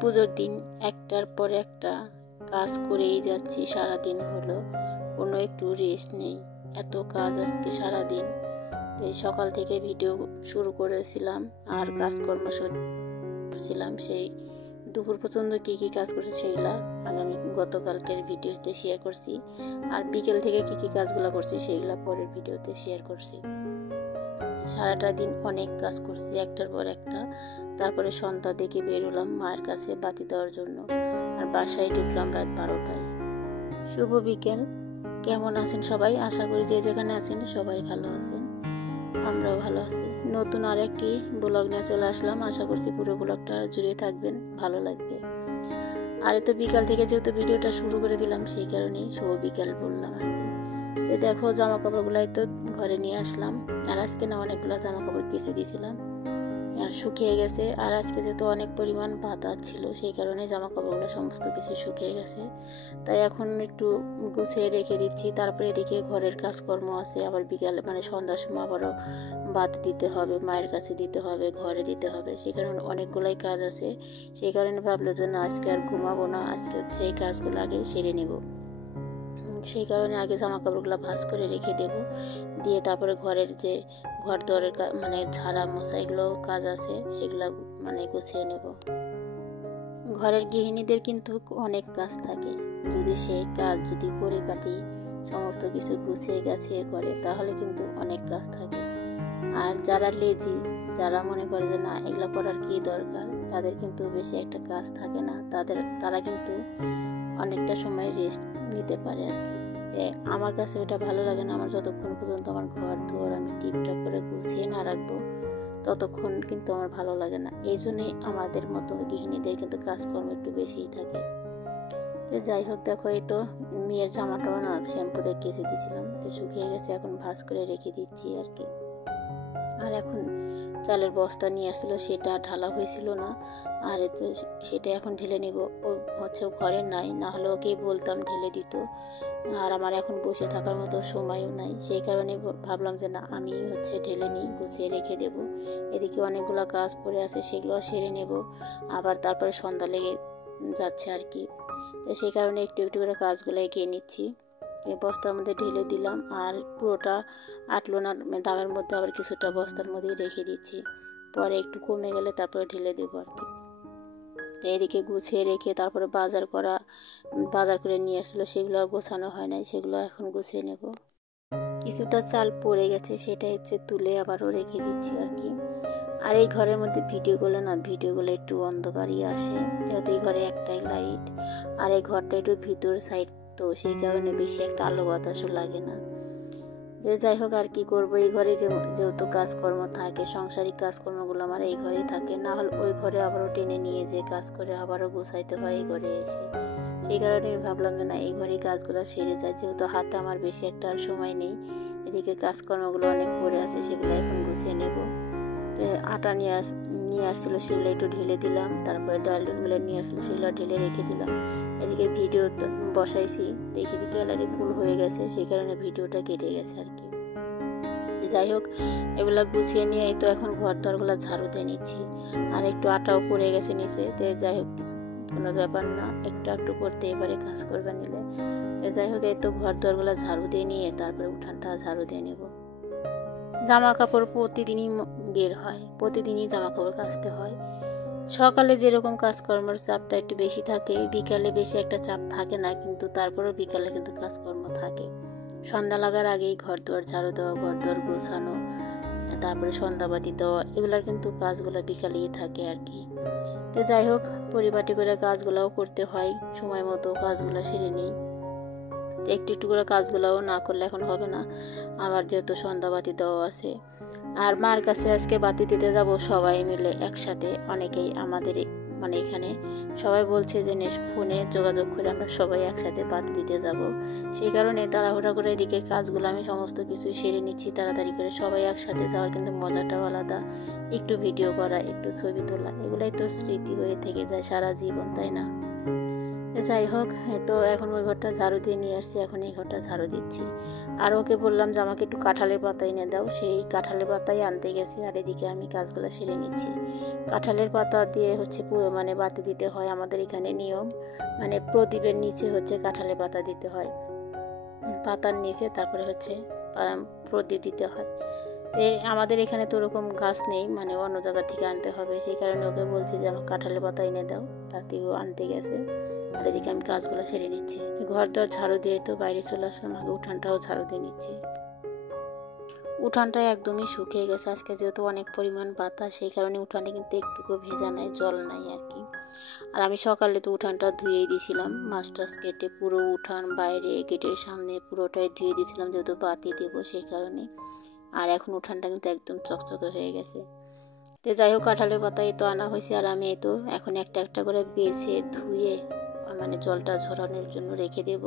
পুজোর দিন একটার পর একটা কাজ করেই যাচ্ছি। সারাদিন হলো, কোনো একটু রেস্ট নেই, এত কাজ আজকে সারাদিন। এই সকাল থেকে ভিডিও শুরু করেছিলাম আর কাজকর্ম শুরু করছিলাম। সেই দুপুর পর্যন্ত কী কী কাজ করছি সেগুলা গতকালকের ভিডিওতে শেয়ার করছি, আর বিকেল থেকে কী কী কাজগুলো করছি সেগুলো পরের ভিডিওতে শেয়ার করছি। সারাটা দিন অনেক কাজ করছি একটার পর একটা। তারপরে সন্ধ্যা দেখে বেরোলাম মায়ের কাছে বাতি দেওয়ার জন্য, আর বাসায় ঢুকলাম রাত 12টায়। শুভ বিকেল, কেমন আছেন সবাই? আশা করি যে যেখানে আছেন সবাই ভালো আছেন, আমরাও ভালো আছি। নতুন আরেকটি ব্লগ নিয়ে চলে আসলাম, আশা করছি পুরো ব্লগটা জুড়ে থাকবেন, ভালো লাগবে। আর তো বিকাল থেকে যেহেতু ভিডিওটা শুরু করে দিলাম সেই কারণে শুভ বিকেল বললাম আর কি। তো দেখো জামা কাপড়গুলাই তো ঘরে নিয়ে আসলাম, আর আজকে না অনেকগুলো জামা কাপড় কেচে দিয়েছিলাম আর শুকিয়ে গেছে। আর আজকে যেহেতু অনেক পরিমাণ বাতাস ছিল সেই কারণে জামা কাপড়গুলো সমস্ত কিছু শুকিয়ে গেছে, তাই এখন একটু গুছিয়ে রেখে দিচ্ছি। তারপরে এদিকে ঘরের কাজকর্ম আছে, আবার বিকালে সন্ধ্যার সময় আবারও বাত দিতে হবে, মায়ের কাছে দিতে হবে, ঘরে দিতে হবে, সেই কারণে অনেকগুলোই কাজ আছে। সেই কারণে ভাবলো যে না আজকে আর ঘুমাবো না, আজকে হচ্ছে এই কাজগুলো আগে সেরে নেব। সেই কারণে আগে জামা কাপড়গুলো ভাঁজ করে রেখে দেব, দিয়ে তারপরে ঘরের যে ঘর দরের ঝাড়া মোছা এগুলো কাজ আছে সেগুলো গুছিয়ে নেব। ঘরের গৃহিণীদের কিন্তু অনেক কাজ থাকে, যদি সেই কাজ যদি পরিপাটি সমস্ত কিছু গুছিয়ে গাছিয়ে করে তাহলে কিন্তু অনেক কাজ থাকে। আর যারা লেজি, যারা মনে করে যে না এগুলো করার কি দরকার, তাদের কিন্তু বেশি একটা কাজ থাকে না, তারা কিন্তু অনেকটা সময় রেস্ট নিতে পারে আর কি। আমার কাছে এটা ভালো লাগে না। আমার যতক্ষণ পর্যন্ত আমার ঘর দুয়ার আমি টিপটপ করে গুছিয়ে না রাখবো ততক্ষণ কিন্তু আমার ভালো লাগে না। এই জন্যই আমাদের মতো গৃহিণীদের কিন্তু কাজকর্ম একটু বেশিই থাকে। তো যাই হোক, দেখো এই তো মেয়ের জামাটাও না শ্যাম্পু দিয়ে কেচে দিয়েছিলাম, তো শুকিয়ে গেছে, এখন ভাঁজ করে রেখে দিচ্ছি আর কি। আর এখন চালের বস্তা নিয়ে আসছিল, সেটা ঢালা হয়েছিল না, আর তো সেটা এখন ঢেলে নেব। ও হচ্ছে ঘরে নাই, না হলে ওকেই বলতাম ঢেলে দিত, আর আমার এখন বসে থাকার মতো সময়ও নাই। সেই কারণে ভাবলাম যে না আমি হচ্ছে ঢেলে নিই, গুছিয়ে রেখে দেব। এদিকে অনেকগুলো কাজ পড়ে আছে, সেগুলো সেরে নেব, আবার তারপরে সন্ধ্যা লেগে যাচ্ছে আর কি। তো সেই কারণে একটু একটু করে কাজগুলো এগিয়ে নিচ্ছি। বস্তার মধ্যে ঢেলে দিলাম, আর পুরোটা আটলো না ডাবের মধ্যে, আবার কিছুটা বস্তার মধ্যে রেখে দিচ্ছি, পরে একটু কমে গেলে তারপরে ঢেলে দেবো আর কি। এদিকে গুছিয়ে রেখে তারপরে বাজার করে নিয়ে আসলো, সেগুলো গোছানো হয় নাই, সেগুলো এখন গুছিয়ে নেব। কিছুটা চাল পড়ে গেছে, সেটা হচ্ছে তুলে আবারও রেখে দিচ্ছি আর কি। আর এই ঘরের মধ্যে ভিডিওগুলো একটু অন্ধকারই আসে, যেহেতু এই ঘরে একটাই লাইট, আর এই ঘরটা একটু ভিতর সাইড, তো সেই কারণে বেশি একটা আলো বাতাসও লাগে না। যে যাই হোক, আর কি করবো, এই ঘরে যেহেতু কাজকর্ম থাকে, সাংসারিক কাজকর্মগুলো আমার এই ঘরেই থাকে, না হলে ওই ঘরে আবারও টেনে নিয়ে যে কাজ করে আবারও গুছাইতে হয় এই ঘরে এসে। সেই কারণে আমি ভাবলাম যে না এই ঘরেই কাজগুলো সেরে যায়, যেহেতু হাতে আমার বেশি একটা আর সময় নেই। এদিকে কাজকর্মগুলো অনেক পড়ে আছে, সেগুলো এখন গুছিয়ে নেব। তো আটা নিয়ে আসছিলো, সেগুলো একটু ঢেলে দিলাম, তারপরে ডালগুলো নিয়ে আসলো, সেগুলো ঢেলে রেখে দিলাম। এদিকে ভিডিও বসাইছি, দেখেছি গ্যালারি ফুল হয়ে গেছে, সেই কারণে ভিডিওটা কেটে গেছে আর কি। যাই হোক, এগুলা গুছিয়ে নিয়ে তো এখন ঘর দরগুলো ঝাড়ু দিয়ে নিচ্ছি, আর একটু আটাও পড়ে গেছে নিচে। তো যাই হোক, কোনো ব্যাপার না, একটু করতে এবারে কাজ করবে নিলে। তো যাই হোক, এই তো ঘর দরগুলো ঝাড়ু দিয়ে নিয়ে তারপরে উঠানটা ঝাড়ু দিয়ে নেব। জামা কাপড় প্রতিদিনই বের হয়, প্রতিদিনই জামা কাপড় কাচতে হয়। সকালে যেরকম কাজকর্মের চাপটা একটু বেশি থাকে, বিকালে বেশি একটা চাপ থাকে না, কিন্তু তারপরেও বিকালে কিন্তু কাজকর্ম থাকে। সন্ধ্যা লাগার আগেই ঘর দুয়ার ঝাড়ু দেওয়া, ঘর দুয়ার গোছানো, তারপরে সন্ধ্যাবাতি দেওয়া, এগুলার কিন্তু কাজগুলো বিকালেই থাকে আর কি। তো যাই হোক, পরিপাটি করে কাজগুলোও করতে হয়, সময় মতো কাজগুলো সেরে নিই। একটু একটু করে কাজগুলোও না করলে এখন হবে না, আবার যেহেতু সন্ধ্যাবাতি দেওয়া আছে। আর মার কাছে আজকে বাতি দিতে যাব সবাই মিলে একসাথে, অনেকেই আমাদের এখানে সবাই বলছে যে ফোনে যোগাযোগ করে আমরা সবাই একসাথে বাতি দিতে যাব। সেই কারণে তাড়াহুড়া করে এদিকে কাজগুলো আমি সমস্ত কিছু সেরে নিচ্ছি তাড়াতাড়ি করে। সবাই একসাথে যাওয়ার কিন্তু মজাটাও আলাদা, একটু ভিডিও করা, একটু ছবি তোলা, এগুলাই তো স্মৃতি হয়ে থেকে যায় সারা জীবন, তাই না? যাই হোক, তো এখন ওই ঘরটা ঝাড়ু দিয়ে নিয়ে আসছি, এখন এই ঘরটা ঝাড়ু দিচ্ছি। আর ওকে বললাম যে আমাকে একটু কাঁঠালের পাতা এনে দাও, সেই কাঁঠালের পাতাই আনতে গেছে। আর এদিকে আমি কাজগুলো সেরে নিচ্ছি। কাঁঠালের পাতা দিয়ে হচ্ছে মানে বাতি দিতে হয়, আমাদের এখানে নিয়ম, মানে প্রদীপের নিচে হচ্ছে কাঁঠালের পাতা দিতে হয়, পাতার নিচে তারপরে হচ্ছে প্রদীপ দিতে হয়। তো আমাদের এখানে তো ওরকম গাছ নেই, মানে অন্য জায়গা থেকে আনতে হবে, সেই কারণে ওকে বলছি যে আমার কাঁঠালের পাতা এনে দাও, তাতেও আনতে গেছে। আর এদিকে আমি কাজগুলো সেরে নিচ্ছি। ঘর দেওয়ার ঝাড়ু দিয়ে তো বাইরে চলে আসলাম, আগে উঠানটাও ঝাড়ু দিয়ে নিচ্ছি। উঠানটা একদমই শুকিয়ে গেছে, আজকে যেহেতু অনেক পরিমাণ বাতাস, সেই কারণে উঠানে কিন্তু একটুকু ভেজা নাই, জল নাই আর কি। আর আমি সকালে তো উঠানটা ধুয়েই দিয়েছিলাম, মাছ টাছ কেটে পুরো উঠান বাইরে গেটের সামনে পুরোটাই ধুয়ে দিয়েছিলাম, যেহেতু বাতি দেবো সেই কারণে। আর এখন উঠানটা কিন্তু একদম চকচকে হয়ে গেছে। তো যাই হোক, কাঁঠালের পাতা এই তো আনা হয়েছে, আর আমি এই তো এখন একটা একটা করে বেছে ধুয়ে মানে জলটা ঝরানোর জন্য রেখে দেব।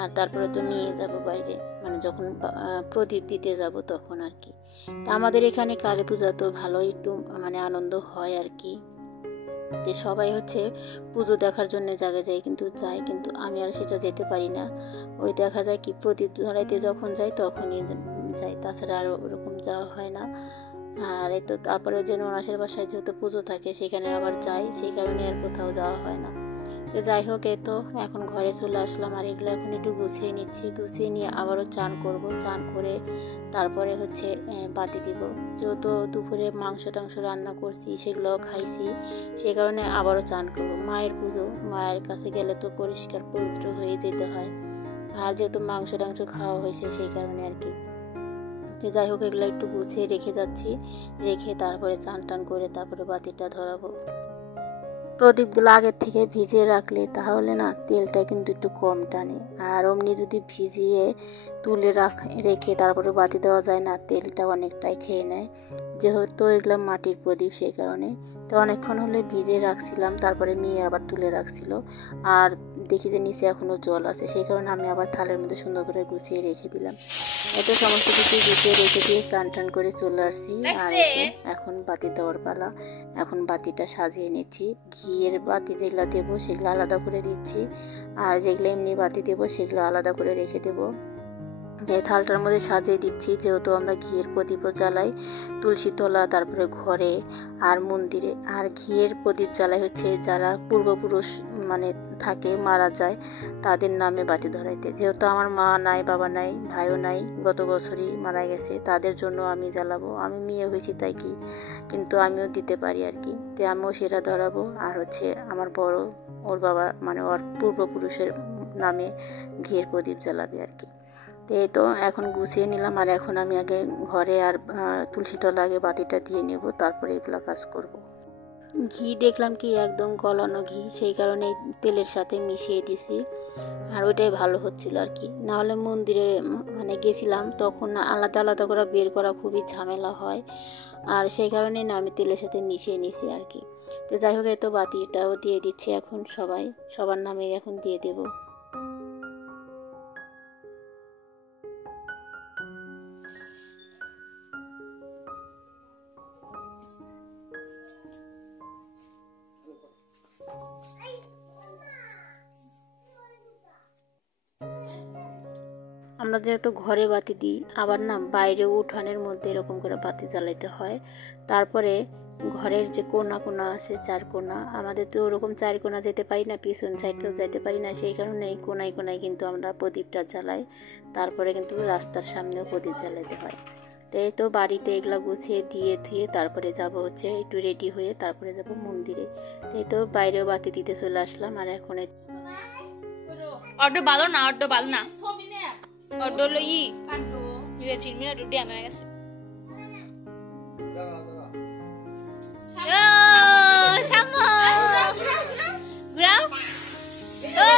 আর তারপরে তো নিয়ে যাব বাইরে, মানে যখন প্রদীপ দিতে যাব তখন আর কি। তা আমাদের এখানে কালী পূজা তো ভালোই একটু মানে আনন্দ হয় আর কি। যে সবাই হচ্ছে পুজো দেখার জন্য জায়গায় যায়, কিন্তু আমি আর সেটা যেতে পারি না। ওই দেখা যায় কি প্রদীপ ধরাইতে যখন যাই তখনই যাই, তাছাড়া আর ওরকম যাওয়া হয় না। আর এই তো তারপরে যে ননাসের বাসায় যেহেতু পুজো থাকে সেখানে আবার যাই, সেই কারণে আর কোথাও যাওয়া হয় না। তো যাই হোক, এই তো এখন ঘরে চলে আসলাম, আর এগুলো এখন একটু গুছিয়ে নিচ্ছি। গুছিয়ে নিয়ে আবারও চান করব, চান করে তারপরে হচ্ছে বাতি দিব। যেহেতু দুপুরে মাংস টাংস রান্না করছি, সেগুলোও খাইছি, সেই কারণে আবারও চান করব। মায়ের পুজো, মায়ের কাছে গেলে তো পরিষ্কার পবিত্র হয়ে যেতে হয়, আর যেহেতু মাংস টাংস খাওয়া হয়েছে সেই কারণে আর কি। তো যাই হোক, এগুলো একটু গুছিয়ে রেখে যাচ্ছি, রেখে তারপরে চান টান করে তারপরে বাতিটা ধরাবো। প্রদীপগুলো আগের থেকে ভিজিয়ে রাখলে তাহলে না তেলটা কিন্তু একটু কম টানে, আর অমনি যদি ভিজিয়ে তুলে রেখে তারপরে বাতি দেওয়া যায় না, তেলটা অনেকটাই খেয়ে নেয়। যেহেতু এগুলো মাটির প্রদীপ সেই কারণে। তো অনেকক্ষণ হলে ভিজিয়ে রাখছিলাম, তারপরে মেয়ে আবার তুলে রাখছিল, আর দেখি যে নিচে এখনও জল আছে, সেই কারণে আমি আবার থালের মধ্যে সুন্দর করে গুছিয়ে রেখে দিলাম। এত সমস্ত কিছু গুছিয়ে রেখে দিয়ে স্নান টান করে চলে আসছি। আর এখন বাতি দেওয়ার পালা, এখন বাতিটা সাজিয়ে নিচ্ছি। ঘিয়ের বাতি যেগুলো দেবো সেগুলো আলাদা করে দিচ্ছি, আর যেগুলো এমনি বাতি দেবো সেগুলো আলাদা করে রেখে দেবো। এই থালটার মধ্যে সাজিয়ে দিচ্ছি, যেহেতু আমরা ঘিয়ের প্রদীপও জ্বালাই তুলসী তলা, তারপরে ঘরে আর মন্দিরে। আর ঘিয়ের প্রদীপ জ্বালাই হচ্ছে যারা পূর্বপুরুষ মানে থাকে, মারা যায়, তাদের নামে বাতি ধরাইতে। যেহেতু আমার মা নাই, বাবা নাই, ভাইও নাই, গত বছরই মারা গেছে, তাদের জন্য আমি জ্বালাবো। আমি মেয়ে হয়েছি তাই কি, কিন্তু আমিও দিতে পারি আর কি। তো আমিও সেটা ধরাবো। আর হচ্ছে আমার বড়, ওর বাবা মানে ওর পূর্বপুরুষের নামে ঘিয়ের প্রদীপ জ্বালাবে আর কি। এই তো এখন গুছিয়ে নিলাম, আর এখন আমি আগে ঘরে আর তুলসী তলা আগে বাতিটা দিয়ে নেব, তারপরে এগুলো কাজ করব। ঘি দেখলাম কি একদম গলানো ঘি, সেই কারণে তেলের সাথে মিশিয়ে দিছি, আর ওইটাই ভালো হচ্ছিল আর কি। নাহলে মন্দিরে মানে গেছিলাম তখন আলাদা আলাদা করে বের করা খুবই ঝামেলা হয়, আর সেই কারণে না আমি তেলের সাথে মিশিয়ে নিছি আর কি। তো যাই হোক, এই তো বাতিটাও দিয়ে দিচ্ছি, এখন সবার নামে এখন দিয়ে দেবো। আমরা যেহেতু ঘরে বাতি দিই, আবার না বাইরে উঠানের মধ্যে এরকম করে বাতি জ্বালাইতে হয়। তারপরে ঘরের যে কোনা কোনা আছে, চার কোনা, আমাদের তো ওরকম চার কোনা যেতে পারি না, পিছন সাইডেও যেতে পারি না, সেই কারণে কোনায় কোনায় কিন্তু আমরা প্রদীপটা জ্বালাই। তারপরে কিন্তু রাস্তার সামনেও প্রদীপ জ্বালাইতে হয়। তো এই তো বাড়িতে এগুলো গুছিয়ে দিয়ে ধুয়ে তারপরে যাব হচ্ছে একটু রেডি হয়ে, তারপরে যাব মন্দিরে। তো এই তো বাইরেও বাতি দিতে চলে আসলাম, আর এখন অর্ডো ভালো না, অর্ডো ভালো না, অর্ডো লই মিলে চিনমি না ডুডি আমি গেছে। ও শামো গ্রাউ ও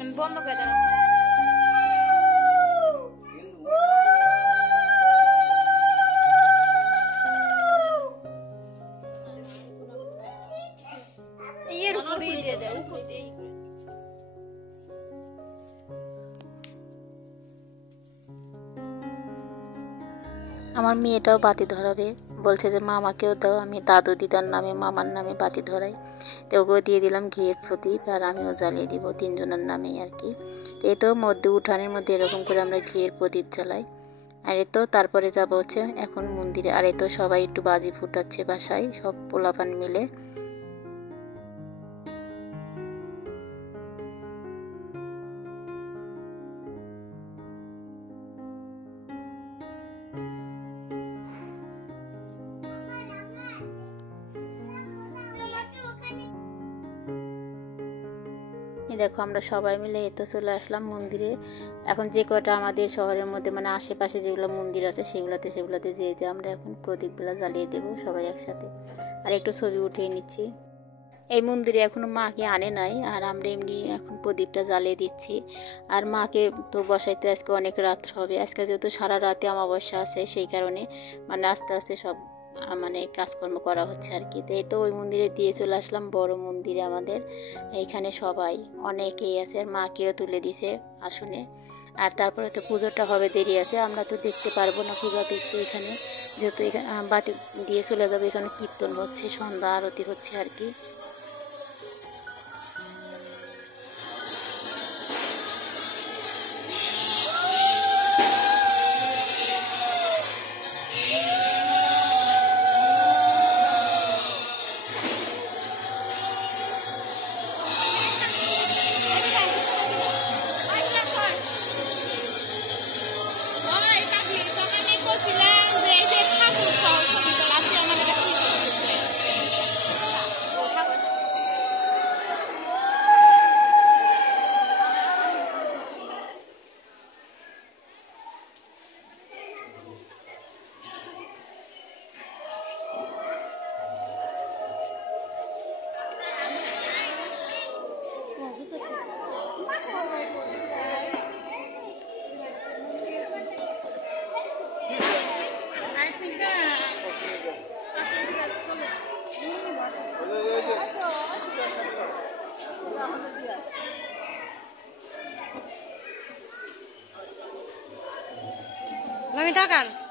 আমি বন্ধ করে দাও। আমার মেয়েটাও বাতি ধরাবে, বলছে যে মামাকেও দাও, আমি দাদু দিদার নামে মামার নামে বাতি ধরাই। তো ওকেও দিয়ে দিলাম ঘিয়ের প্রদীপ, আর আমিও জ্বালিয়ে দিব তিনজনের নামেই আর কি। এই তো মধ্যে উঠানের মধ্যে এরকম করে আমরা ঘিয়ের প্রদীপ জ্বালাই। আর এই তো তারপরে যাব হচ্ছে এখন মন্দিরে। আর এই তো সবাই একটু বাজি ফুটাচ্ছে বাসায়, সব পোলাপান মিলে। দেখো আমরা সবাই মিলে এতো চলে আসলাম মন্দিরে। এখন যে কটা আমাদের শহরের মধ্যে মানে আশেপাশে যেগুলো মন্দির আছে সেগুলোতে যে আমরা এখন প্রদীপগুলো জ্বালিয়ে দেবো সবাই একসাথে। আর একটু ছবি উঠিয়ে নিচ্ছি। এই মন্দিরে এখনো মাকে আনে নাই, আর আমরা এমনি এখন প্রদীপটা জ্বালিয়ে দিচ্ছি। আর মাকে তো বসাইতে আজকে অনেক রাত্র হবে, আজকে যেহেতু সারা রাতে অমাবস্যা আছে সেই কারণে মানে আস্তে আস্তে সব মানে কাজকর্ম করা হচ্ছে আর কি। এই তো ওই মন্দিরে দিয়ে চলে আসলাম, বড় মন্দিরে আমাদের। এইখানে সবাই অনেকেই আছে, আর মাকেও তুলে দিছে আসনে। আর তারপরে তো পুজোটা হবে, দেরি আছে, আমরা তো দেখতে পারবো না পূজা দেখতে এখানে, যেহেতু এখানে বাতি দিয়ে চলে যাবে। এখানে কীর্তন হচ্ছে, সন্ধ্যা আরতি হচ্ছে আর কি। Mami takan.